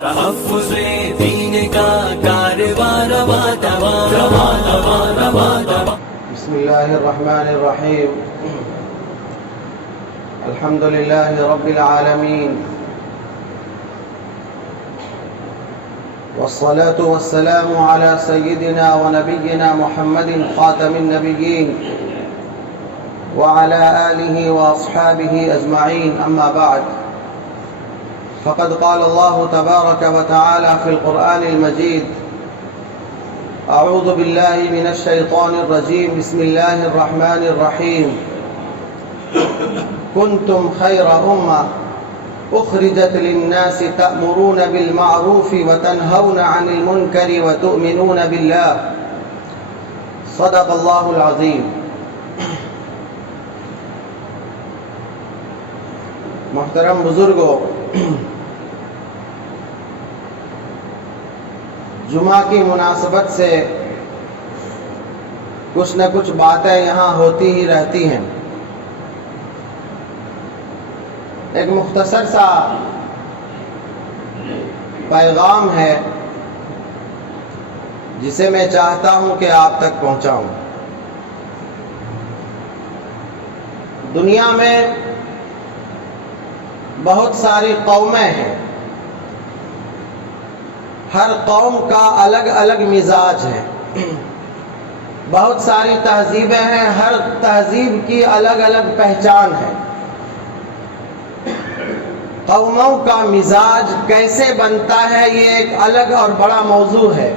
تحفظ دین کا کارواں رواں بسم الله الرحمن الرحيم الحمد لله رب العالمين والصلاة والسلام على سيدنا ونبينا محمد خاتم النبيين وعلى آله وأصحابه أجمعين أما بعد فقد قال الله تبارك وتعالى في القرآن المجيد أعوذ بالله من الشيطان الرجيم بسم الله الرحمن الرحيم كنتم خير أمة أخرجت للناس تأمرون بالمعروف وتنهون عن المنكر وتؤمنون بالله صدق الله العظيم. محترم بزرگوں، جمعہ کی مناسبت سے کچھ نہ کچھ باتیں یہاں ہوتی ہی رہتی ہیں. ایک مختصر سا پیغام ہے جسے میں چاہتا ہوں کہ آپ تک پہنچاؤں. دنیا میں بہت ساری قومیں ہیں، ہر قوم کا الگ الگ مزاج ہے. بہت ساری تہذیبیں ہیں، ہر تہذیب کی الگ الگ پہچان ہے. قوموں کا مزاج کیسے بنتا ہے یہ ایک الگ اور بڑا موضوع ہے.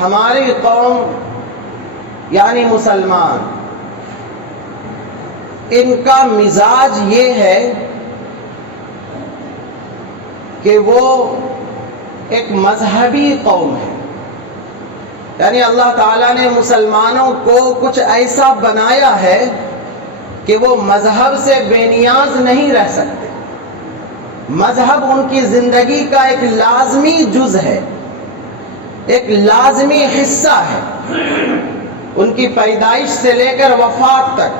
ہماری قوم یعنی مسلمان، ان کا مزاج یہ ہے کہ وہ ایک مذہبی قوم ہے. یعنی اللہ تعالیٰ نے مسلمانوں کو کچھ ایسا بنایا ہے کہ وہ مذہب سے بے نیاز نہیں رہ سکتے. مذہب ان کی زندگی کا ایک لازمی جز ہے، ایک لازمی حصہ ہے. ان کی پیدائش سے لے کر وفات تک،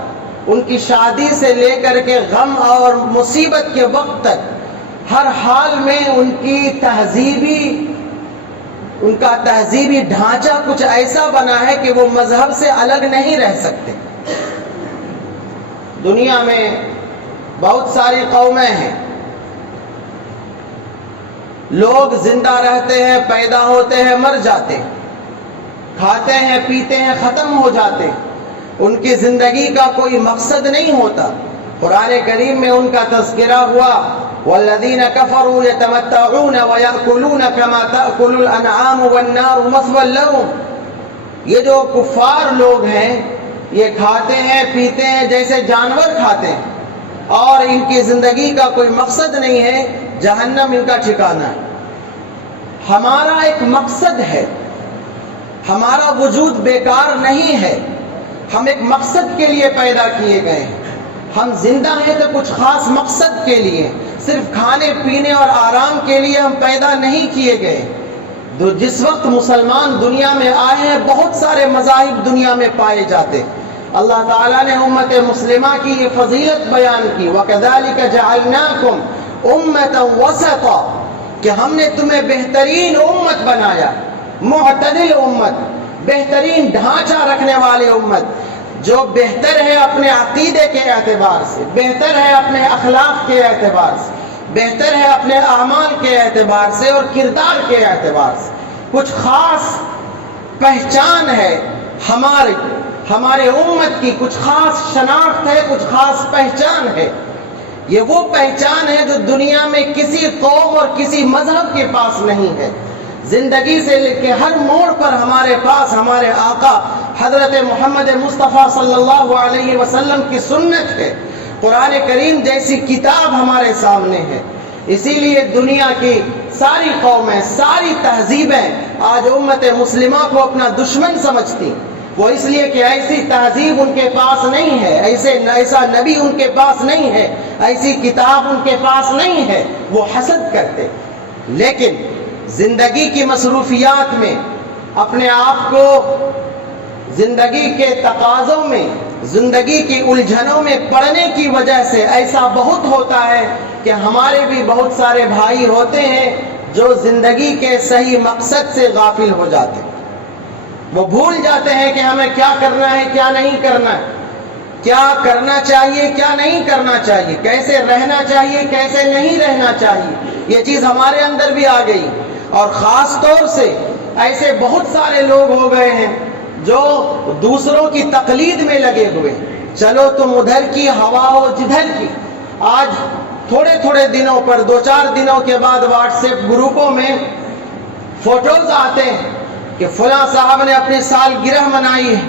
ان کی شادی سے لے کر کے غم اور مصیبت کے وقت تک، ہر حال میں ان کا تہذیبی ڈھانچہ کچھ ایسا بنا ہے کہ وہ مذہب سے الگ نہیں رہ سکتے. دنیا میں بہت ساری قومیں ہیں، لوگ زندہ رہتے ہیں، پیدا ہوتے ہیں، مر جاتے ہیں، کھاتے ہیں، پیتے ہیں، ختم ہو جاتے ہیں. ان کی زندگی کا کوئی مقصد نہیں ہوتا. قرآن کریم میں ان کا تذکرہ ہوا، والذین کفروا یتمتعون ویأکلون کما تأکل الانعام والنار مثوی لهم. یہ جو کفار لوگ ہیں یہ کھاتے ہیں، پیتے ہیں جیسے جانور کھاتے ہیں، اور ان کی زندگی کا کوئی مقصد نہیں ہے، جہنم ان کا ٹھکانہ ہے. ہمارا ایک مقصد ہے، ہمارا وجود بیکار نہیں ہے. ہم ایک مقصد کے لیے پیدا کیے گئے ہیں. ہم زندہ ہیں تو کچھ خاص مقصد کے لیے، صرف کھانے پینے اور آرام کے لیے ہم پیدا نہیں کیے گئے. جس وقت مسلمان دنیا میں آئے ہیں بہت سارے مذاہب دنیا میں پائے جاتے. اللہ تعالیٰ نے امت مسلمہ کی یہ فضیلت بیان کی، وَكَذَلِكَ جَعَلْنَاكُمْ أُمَّةً وَسَطًا، کہ ہم نے تمہیں بہترین امت بنایا، معتدل امت، بہترین ڈھانچہ رکھنے والے امت، جو بہتر ہے اپنے عقیدے کے اعتبار سے، بہتر ہے اپنے اخلاق کے اعتبار سے، بہتر ہے اپنے اعمال کے اعتبار سے اور کردار کے اعتبار سے. کچھ خاص پہچان ہے ہمارے امت کی، کچھ خاص شناخت ہے، کچھ خاص پہچان ہے. یہ وہ پہچان ہے جو دنیا میں کسی قوم اور کسی مذہب کے پاس نہیں ہے. زندگی سے لے کے ہر موڑ پر ہمارے پاس ہمارے آقا حضرت محمد مصطفیٰ صلی اللہ علیہ وسلم کی سنت ہے. قرآن کریم جیسی کتاب ہمارے سامنے ہے. اسی لیے دنیا کی ساری قومیں، ساری تہذیبیں آج امت مسلمہ کو اپنا دشمن سمجھتی. وہ اس لیے کہ ایسی تہذیب ان کے پاس نہیں ہے، ایسا نبی ان کے پاس نہیں ہے، ایسی کتاب ان کے پاس نہیں ہے. وہ حسد کرتے. لیکن زندگی کی مصروفیات میں اپنے آپ کو زندگی کے تقاضوں میں، زندگی کی الجھنوں میں پڑنے کی وجہ سے ایسا بہت ہوتا ہے کہ ہمارے بھی بہت سارے بھائی ہوتے ہیں جو زندگی کے صحیح مقصد سے غافل ہو جاتے ہیں. وہ بھول جاتے ہیں کہ ہمیں کیا کرنا ہے کیا نہیں کرنا ہے، کیا کرنا چاہیے کیا نہیں کرنا چاہیے، کیسے رہنا چاہیے کیسے نہیں رہنا چاہیے. یہ چیز ہمارے اندر بھی آ گئی. اور خاص طور سے ایسے بہت سارے لوگ ہو گئے ہیں جو دوسروں کی تقلید میں لگے ہوئے. چلو تم ادھر کی ہوا ہو جدھر کی. آج تھوڑے دنوں پر 2-4 دنوں کے بعد واٹس ایپ گروپوں میں فوٹوز آتے ہیں کہ فلاں صاحب نے اپنی سالگرہ منائی ہے،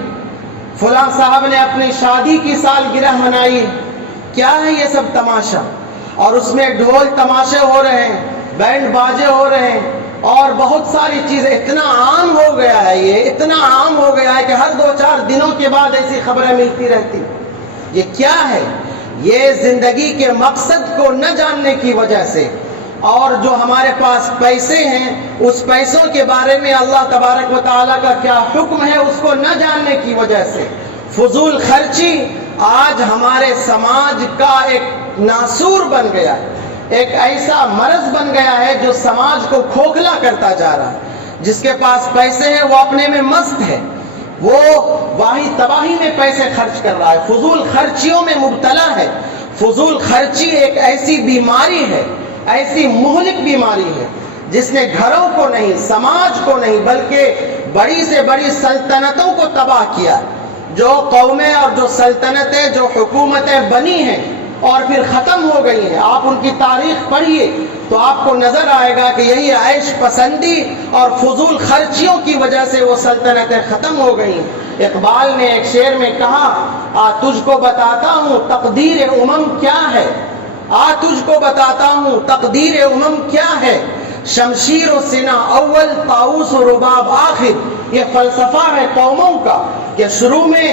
فلاں صاحب نے اپنی شادی کی سالگرہ منائی ہے. کیا ہے یہ سب تماشا؟ اور اس میں ڈھول تماشے ہو رہے ہیں، بینڈ باجے ہو رہے ہیں، اور بہت ساری چیزیں. اتنا عام ہو گیا ہے، یہ اتنا عام ہو گیا ہے کہ ہر 2-4 دنوں کے بعد ایسی خبریں ملتی رہتی. یہ کیا ہے؟ یہ زندگی کے مقصد کو نہ جاننے کی وجہ سے، اور جو ہمارے پاس پیسے ہیں اس پیسوں کے بارے میں اللہ تبارک و تعالیٰ کا کیا حکم ہے اس کو نہ جاننے کی وجہ سے فضول خرچی آج ہمارے سماج کا ایک ناسور بن گیا ہے، ایک ایسا مرض بن گیا ہے جو سماج کو کھوکھلا کرتا جا رہا ہے. جس کے پاس پیسے ہیں وہ اپنے میں مست ہے، وہ واہی تباہی میں پیسے خرچ کر رہا ہے، فضول خرچیوں میں مبتلا ہے. فضول خرچی ایک ایسی بیماری ہے، ایسی مہلک بیماری ہے جس نے گھروں کو نہیں، سماج کو نہیں، بلکہ بڑی سے بڑی سلطنتوں کو تباہ کیا. جو قومیں اور جو سلطنتیں، جو حکومتیں بنی ہیں اور پھر ختم ہو گئی ہیں، آپ ان کی تاریخ پڑھیے تو آپ کو نظر آئے گا کہ یہی عیش پسندی اور فضول خرچیوں کی وجہ سے وہ سلطنتیں ختم ہو گئی ہیں. اقبال نے ایک شعر میں کہا، تجھ کو بتاتا ہوں تقدیر امم کیا ہے، تجھ کو بتاتا ہوں تقدیر امم کیا ہے، شمشیر و سنا اول طاؤس و رباب آخر. یہ فلسفہ ہے قوموں کا کہ شروع میں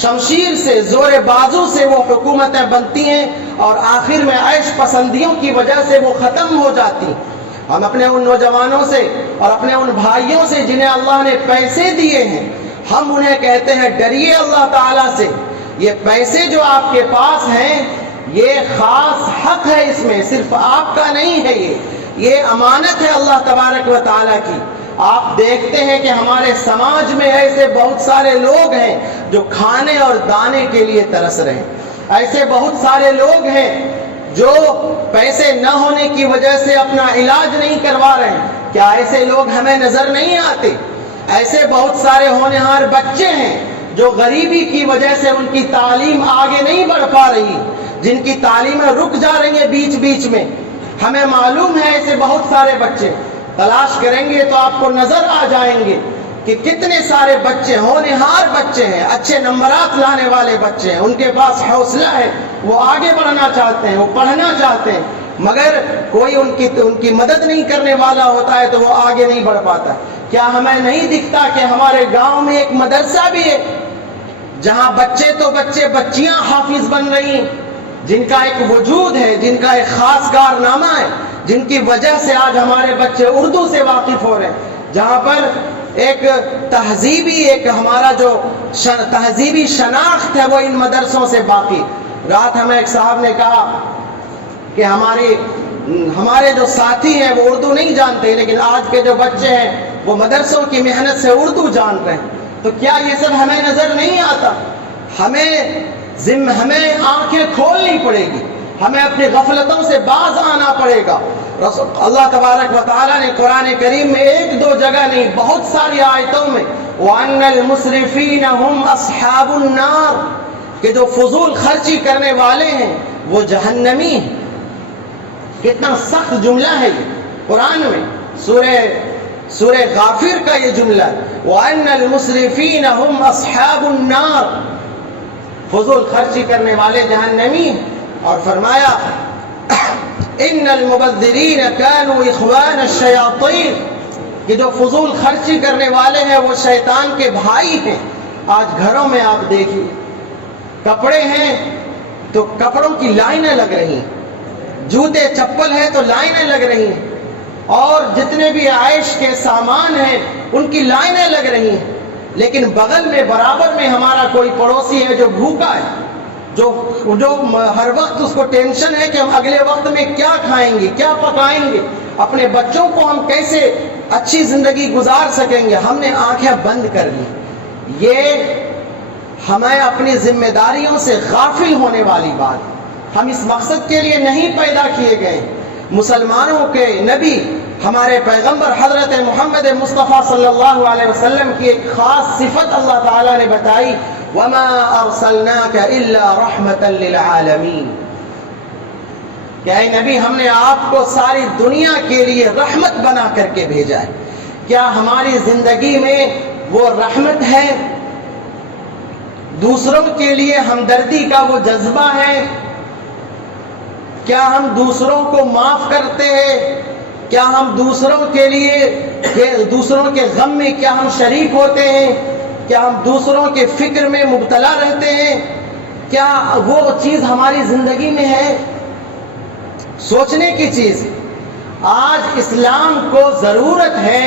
شمشیر سے، زور بازو سے وہ حکومتیں بنتی ہیں اور آخر میں عیش پسندیوں کی وجہ سے وہ ختم ہو جاتی. ہم اپنے ان نوجوانوں سے اور اپنے ان بھائیوں سے جنہیں اللہ نے پیسے دیے ہیں، ہم انہیں کہتے ہیں ڈریے اللہ تعالیٰ سے. یہ پیسے جو آپ کے پاس ہیں یہ خاص حق ہے، اس میں صرف آپ کا نہیں ہے، یہ امانت ہے اللہ تبارک و تعالیٰ کی. آپ دیکھتے ہیں کہ ہمارے سماج میں ایسے بہت سارے لوگ ہیں جو کھانے اور دانے کے لیے ترس رہے ہیں. ایسے بہت سارے لوگ ہیں جو پیسے نہ ہونے کی وجہ سے اپنا علاج نہیں کروا رہے ہیں. کیا ایسے لوگ ہمیں نظر نہیں آتے؟ ایسے بہت سارے ہونہار بچے ہیں جو غریبی کی وجہ سے ان کی تعلیم آگے نہیں بڑھ پا رہی، جن کی تعلیمیں رک جا رہی ہیں بیچ بیچ میں. ہمیں معلوم ہے ایسے بہت سارے بچے، تلاش کریں گے تو آپ کو نظر آ جائیں گے کہ کتنے سارے بچے ہونہار بچے ہیں، اچھے نمبرات لانے والے بچے ہیں، ان کے پاس حوصلہ ہے، وہ آگے بڑھنا چاہتے ہیں، وہ پڑھنا چاہتے ہیں، مگر کوئی ان کی مدد نہیں کرنے والا ہوتا ہے تو وہ آگے نہیں بڑھ پاتا. کیا ہمیں نہیں دکھتا کہ ہمارے گاؤں میں ایک مدرسہ بھی ہے جہاں بچے تو بچے، بچیاں حافظ بن رہی ہیں، جن کا ایک وجود ہے، جن کا ایک خاص کارنامہ ہے، جن کی وجہ سے آج ہمارے بچے اردو سے واقف ہو رہے ہیں، جہاں پر ایک تہذیبی، ایک ہمارا جو تہذیبی شناخت ہے وہ ان مدرسوں سے باقی. رات ہمیں ایک صاحب نے کہا کہ ہمارے جو ساتھی ہیں وہ اردو نہیں جانتے، لیکن آج کے جو بچے ہیں وہ مدرسوں کی محنت سے اردو جان رہے ہیں. تو کیا یہ سب ہمیں نظر نہیں آتا؟ ہمیں آنکھیں کھولنی پڑے گی، ہمیں اپنی غفلتوں سے باز آنا پڑے گا. اللہ تبارک و تعالیٰ نے قرآن کریم میں 1-2 جگہ نہیں، بہت ساری آیتوں میں وَأَنَّ الْمُسْرِفِينَ هُمْ أَصْحَابُ النَّارِ کہ جو فضول خرچی کرنے والے ہیں وہ جہنمی ہیں. کتنا سخت جملہ ہے یہ قرآن میں، سورہ غافر کا یہ جملہ وَأَنَّ الْمُسْرِفِينَ هُمْ أَصْحَابُ النَّارِ، فضول خرچی کرنے والے جہنمی ہیں. اور فرمایا ان المبذرین كانوا اخوان الشیاطین کہ جو فضول خرچی کرنے والے ہیں وہ شیطان کے بھائی ہیں. آج گھروں میں آپ دیکھیے کپڑے ہیں تو کپڑوں کی لائنیں لگ رہی ہیں، جوتے چپل ہیں تو لائنیں لگ رہی ہیں، اور جتنے بھی عیش کے سامان ہیں ان کی لائنیں لگ رہی ہیں. لیکن بغل میں برابر میں ہمارا کوئی پڑوسی ہے جو بھوکا ہے، جو ہر وقت اس کو ٹینشن ہے کہ ہم اگلے وقت میں کیا کھائیں گے، کیا پکائیں گے، اپنے بچوں کو ہم کیسے اچھی زندگی گزار سکیں گے، ہم نے آنکھیں بند کر لی. یہ ہمیں اپنی ذمہ داریوں سے غافل ہونے والی بات. ہم اس مقصد کے لیے نہیں پیدا کیے گئے. مسلمانوں کے نبی ہمارے پیغمبر حضرت محمد مصطفیٰ صلی اللہ علیہ وسلم کی ایک خاص صفت اللہ تعالیٰ نے بتائی، وَمَا أَرْسَلْنَاكَ إِلَّا رَحْمَةً لِلْعَالَمِينَ، کہ اے نبی ہم نے آپ کو ساری دنیا کے لیے رحمت بنا کر کے بھیجا ہے. کیا ہماری زندگی میں وہ رحمت ہے؟ دوسروں کے لیے ہمدردی کا وہ جذبہ ہے؟ کیا ہم دوسروں کو معاف کرتے ہیں؟ کیا ہم دوسروں کے لیے دوسروں کے غم میں کیا ہم شریک ہوتے ہیں؟ کیا ہم دوسروں کے فکر میں مبتلا رہتے ہیں؟ کیا وہ چیز ہماری زندگی میں ہے؟ سوچنے کی چیز. آج اسلام کو ضرورت ہے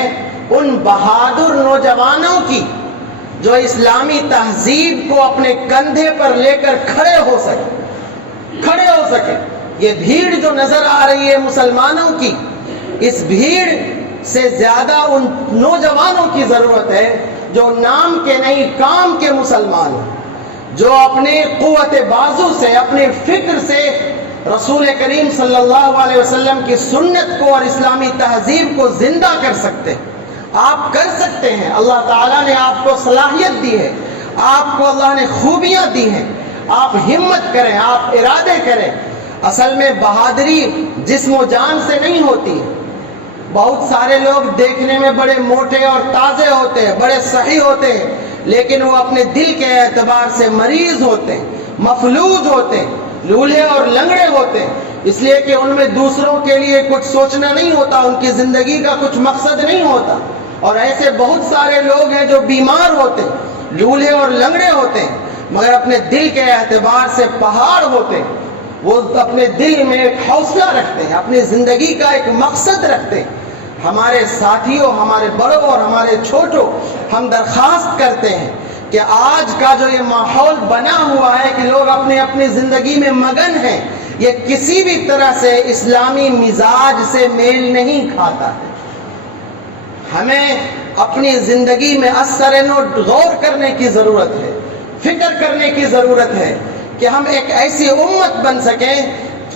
ان بہادر نوجوانوں کی جو اسلامی تہذیب کو اپنے کندھے پر لے کر کھڑے ہو سکے. یہ بھیڑ جو نظر آ رہی ہے مسلمانوں کی، اس بھیڑ سے زیادہ ان نوجوانوں کی ضرورت ہے جو نام کے نہیں کام کے مسلمان ہیں، جو اپنے قوت بازو سے، اپنے فکر سے رسول کریم صلی اللہ علیہ وسلم کی سنت کو اور اسلامی تہذیب کو زندہ کر سکتے ہیں. آپ کر سکتے ہیں. اللہ تعالیٰ نے آپ کو صلاحیت دی ہے، آپ کو اللہ نے خوبیاں دی ہیں. آپ ہمت کریں، آپ ارادے کریں. اصل میں بہادری جسم و جان سے نہیں ہوتی ہے. بہت سارے لوگ دیکھنے میں بڑے موٹے اور تازے ہوتے ہیں، بڑے صحیح ہوتے ہیں، لیکن وہ اپنے دل کے اعتبار سے مریض ہوتے ہیں، مفلوج ہوتے ہیں، لولہے اور لنگڑے ہوتے ہیں. اس لیے کہ ان میں دوسروں کے لیے کچھ سوچنا نہیں ہوتا، ان کی زندگی کا کچھ مقصد نہیں ہوتا. اور ایسے بہت سارے لوگ ہیں جو بیمار ہوتے ہیں، لولہے اور لنگڑے ہوتے ہیں، مگر اپنے دل کے اعتبار سے پہاڑ ہوتے ہیں. وہ اپنے دل میں ایک حوصلہ رکھتے ہیں، اپنی زندگی کا ایک مقصد رکھتے ہیں. ہمارے ساتھیوں، ہمارے بڑوں اور ہمارے چھوٹوں، ہم درخواست کرتے ہیں کہ آج کا جو یہ ماحول بنا ہوا ہے کہ لوگ اپنی زندگی میں مگن ہیں، یہ کسی بھی طرح سے اسلامی مزاج سے میل نہیں کھاتا ہے. ہمیں اپنی زندگی میں اثر نو غور کرنے کی ضرورت ہے، فکر کرنے کی ضرورت ہے کہ ہم ایک ایسی امت بن سکیں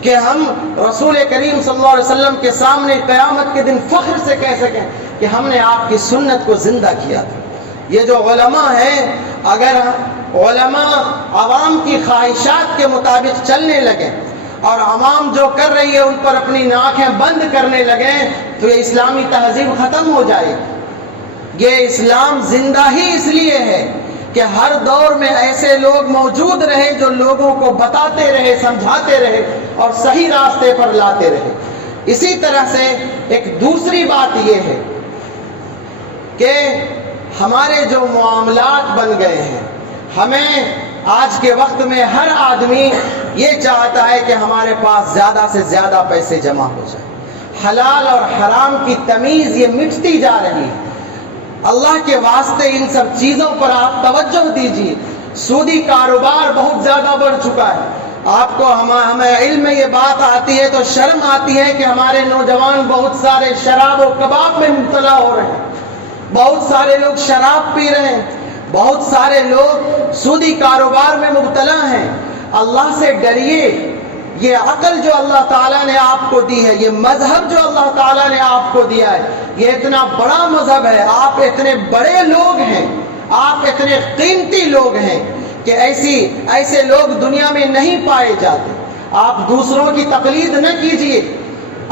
کہ ہم رسول کریم صلی اللہ علیہ وسلم کے سامنے قیامت کے دن فخر سے کہہ سکیں کہ ہم نے آپ کی سنت کو زندہ کیا تھا. یہ جو علماء ہیں، اگر علماء عوام کی خواہشات کے مطابق چلنے لگیں اور عوام جو کر رہی ہے ان پر اپنی آنکھیں بند کرنے لگیں تو یہ اسلامی تہذیب ختم ہو جائے گی. یہ اسلام زندہ ہی اس لیے ہے کہ ہر دور میں ایسے لوگ موجود رہے جو لوگوں کو بتاتے رہے، سمجھاتے رہے اور صحیح راستے پر لاتے رہے. اسی طرح سے ایک دوسری بات یہ ہے کہ ہمارے جو معاملات بن گئے ہیں، ہمیں آج کے وقت میں ہر آدمی یہ چاہتا ہے کہ ہمارے پاس زیادہ سے زیادہ پیسے جمع ہو جائیں. حلال اور حرام کی تمیز یہ مٹتی جا رہی ہے. اللہ کے واسطے ان سب چیزوں پر آپ توجہ دیجیے. سودی کاروبار بہت زیادہ بڑھ چکا ہے. آپ کو ہمیں علم میں یہ بات آتی ہے تو شرم آتی ہے کہ ہمارے نوجوان بہت سارے شراب و کباب میں مبتلا ہو رہے ہیں، بہت سارے لوگ شراب پی رہے ہیں، بہت سارے لوگ سودی کاروبار میں مبتلا ہیں. اللہ سے ڈریے. یہ عقل جو اللہ تعالیٰ نے آپ کو دی ہے، یہ مذہب جو اللہ تعالیٰ نے آپ کو دیا ہے، یہ اتنا بڑا مذہب ہے. آپ اتنے بڑے لوگ ہیں، آپ اتنے قیمتی لوگ ہیں کہ ایسے لوگ دنیا میں نہیں پائے جاتے. آپ دوسروں کی تقلید نہ کیجیے،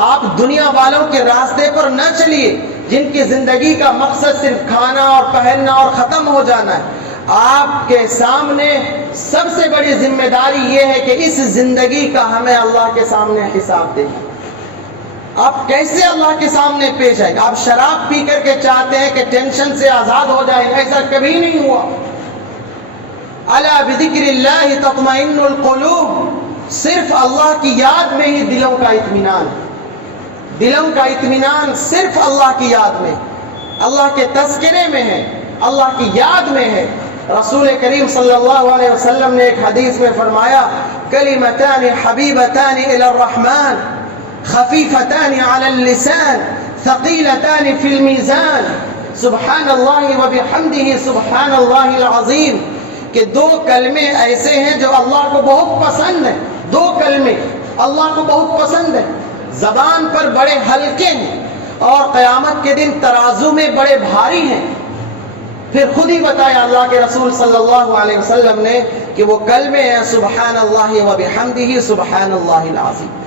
آپ دنیا والوں کے راستے پر نہ چلیے جن کی زندگی کا مقصد صرف کھانا اور پہننا اور ختم ہو جانا ہے. آپ کے سامنے سب سے بڑی ذمہ داری یہ ہے کہ اس زندگی کا ہمیں اللہ کے سامنے حساب دینا. آپ کیسے اللہ کے سامنے پیش آئے؟ آپ شراب پی کر کے چاہتے ہیں کہ ٹینشن سے آزاد ہو جائیں، ایسا کبھی نہیں ہوا. الا بذکر اللہ تطمئن القلوب. صرف اللہ کی یاد میں ہی دلوں کا اطمینان ہے. دلوں کا اطمینان صرف اللہ کی یاد میں، اللہ کے تذکرے میں ہے، اللہ کی یاد میں ہے. رسول کریم صلی اللہ علیہ وسلم نے ایک حدیث میں فرمایا کلمتان حبیبتان الی الرحمن خفیفتان علی اللسان ثقیلتان فی المیزان سبحان اللہ وبحمدہ سبحان اللہ العظیم، کہ دو کلمے ایسے ہیں جو اللہ کو بہت پسند ہیں. دو کلمے اللہ کو بہت پسند ہیں، زبان پر بڑے ہلکے ہیں اور قیامت کے دن ترازو میں بڑے بھاری ہیں. پھر خود ہی بتایا اللہ کے رسول صلی اللہ علیہ وسلم نے کہ وہ کلمے ہیں سبحان اللہ وبحمدہ سبحان اللہ العظیم.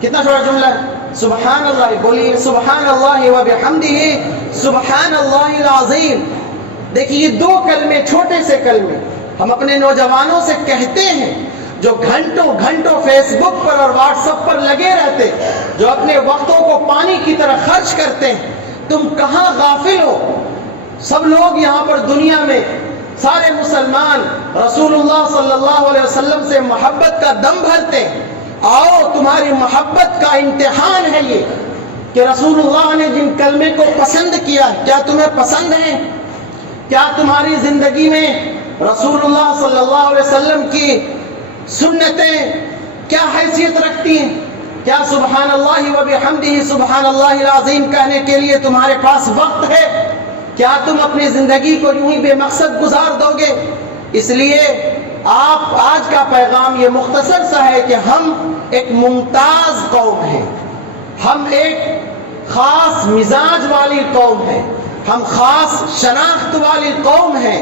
کتنا چھوٹا جملہ ہے، سبحان اللہ. بولیے سبحان اللہ وبحمدہ سبحان اللہ العظیم. دیکھیے یہ دو کلمے، چھوٹے سے کلمے ہم اپنے نوجوانوں سے کہتے ہیں جو گھنٹوں گھنٹوں فیس بک پر اور واٹس ایپ پر لگے رہتے، جو اپنے وقتوں کو پانی کی طرح خرچ کرتے ہیں. تم کہاں غافل ہو؟ سب لوگ یہاں پر دنیا میں سارے مسلمان رسول اللہ صلی اللہ علیہ وسلم سے محبت کا دم بھرتے ہیں. آؤ تمہاری محبت کا امتحان ہے یہ کہ رسول اللہ نے جن کلمے کو پسند کیا، کیا تمہیں پسند ہے؟ کیا تمہاری زندگی میں رسول اللہ صلی اللہ علیہ وسلم کی سنتیں کیا حیثیت رکھتی ہیں؟ کیا سبحان اللہ وبحمدہ سبحان اللہ العظیم کہنے کے لیے تمہارے پاس وقت ہے؟ کیا تم اپنی زندگی کو یوں ہی بے مقصد گزار دو گے؟ اس لیے آپ آج کا پیغام یہ مختصر سا ہے کہ ہم ایک ممتاز قوم ہیں، ہم ایک خاص مزاج والی قوم ہیں، ہم خاص شناخت والی قوم ہیں.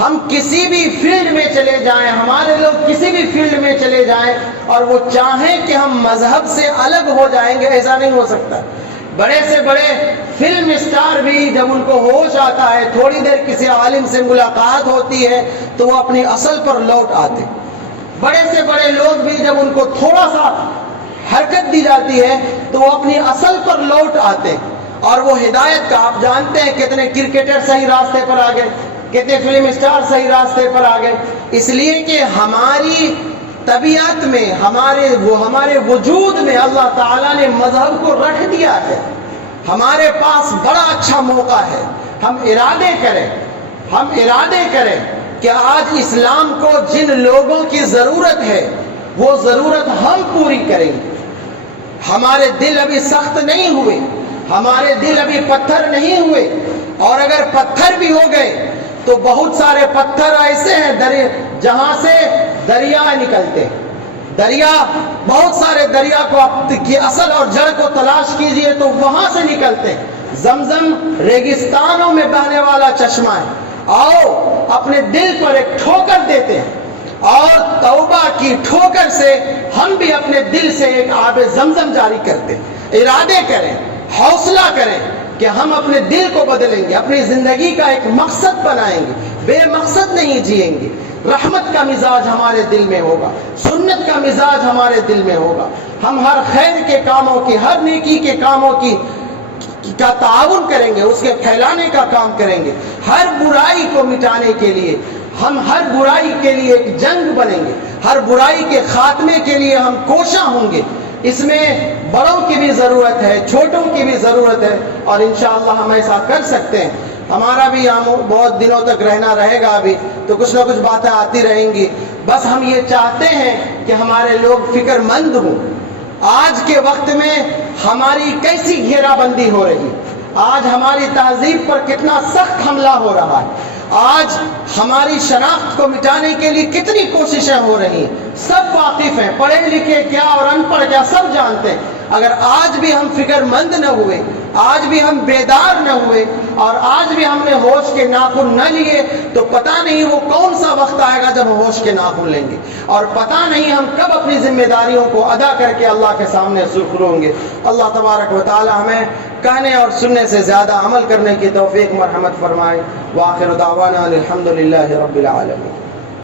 ہم کسی بھی فیلڈ میں چلے جائیں، ہمارے لوگ کسی بھی فیلڈ میں چلے جائیں اور وہ چاہیں کہ ہم مذہب سے الگ ہو جائیں گے، ایسا نہیں ہو سکتا. بڑے سے بڑے فلم اسٹار بھی جب ان کو ہوش آتا ہے، تھوڑی دیر کسی عالم سے ملاقات ہوتی ہے تو وہ اپنی اصل پر لوٹ آتے. بڑے سے بڑے لوگ بھی جب ان کو تھوڑا سا حرکت دی جاتی ہے تو وہ اپنی اصل پر لوٹ آتے. اور وہ ہدایت کا آپ جانتے ہیں کتنے کرکٹر صحیح راستے پر آ گئے، کتنے فلم اسٹار صحیح راستے پر آ گئے، اس لیے کہ ہماری طبیعت میں ہمارے وجود میں اللہ تعالیٰ نے مذہب کو رکھ دیا ہے. ہمارے پاس بڑا اچھا موقع ہے. ہم ارادے کریں کہ آج اسلام کو جن لوگوں کی ضرورت ہے وہ ضرورت ہم پوری کریں گے. ہمارے دل ابھی سخت نہیں ہوئے، ہمارے دل ابھی پتھر نہیں ہوئے، اور اگر پتھر بھی ہو گئے تو بہت سارے پتھر ایسے ہیں جہاں سے دریا نکلتے ہیں. دریا، بہت سارے دریا کی اصل اور جڑ کو تلاش کیجئے تو وہاں سے نکلتے ہیں. زمزم ریگستانوں میں بہنے والا چشمہ ہے. آؤ اپنے دل پر ایک ٹھوکر دیتے ہیں اور توبہ کی ٹھوکر سے ہم بھی اپنے دل سے ایک آب زمزم جاری کرتے ہیں. ارادے کریں، حوصلہ کریں کہ ہم اپنے دل کو بدلیں گے، اپنی زندگی کا ایک مقصد بنائیں گے، بے مقصد نہیں جئیں گے. رحمت کا مزاج ہمارے دل میں ہوگا، سنت کا مزاج ہمارے دل میں ہوگا. ہم ہر خیر کے کاموں کی، ہر نیکی کے کاموں کا تعاون کریں گے، اس کے پھیلانے کا کام کریں گے. ہر برائی کو مٹانے کے لیے ہم ہر برائی کے لیے ایک جنگ بنیں گے، ہر برائی کے خاتمے کے لیے ہم کوشاں ہوں گے. اس میں بڑوں کی بھی ضرورت ہے، چھوٹوں کی بھی ضرورت ہے، اور انشاءاللہ ہم ایسا کر سکتے ہیں. ہمارا بھی یہاں بہت دنوں تک رہنا رہے گا ابھی، تو کچھ نہ کچھ باتیں آتی رہیں گی. بس ہم یہ چاہتے ہیں کہ ہمارے لوگ فکر مند ہوں. آج کے وقت میں ہماری کیسی گھیرا بندی ہو رہی، آج ہماری تہذیب پر کتنا سخت حملہ ہو رہا ہے، آج ہماری شناخت کو مٹانے کے لیے کتنی کوششیں ہو رہی ہیں. سب واقف ہیں، پڑھے لکھے کیا اور ان پڑھ کیا سب جانتے ہیں. اگر آج بھی ہم فکر مند نہ ہوئے، آج بھی ہم بیدار نہ ہوئے، اور آج بھی ہم نے ہوش کے ناخن نہ لیے، تو پتہ نہیں وہ کون سا وقت آئے گا جب ہم ہوش کے ناخن لیں گے، اور پتہ نہیں ہم کب اپنی ذمہ داریوں کو ادا کر کے اللہ کے سامنے سرخرو ہوں گے. اللہ تبارک و تعالی ہمیں کہنے اور سننے سے زیادہ عمل کرنے کی توفیق مرحمت فرمائے. وآخر دعوانا الحمدللہ رب العالمین.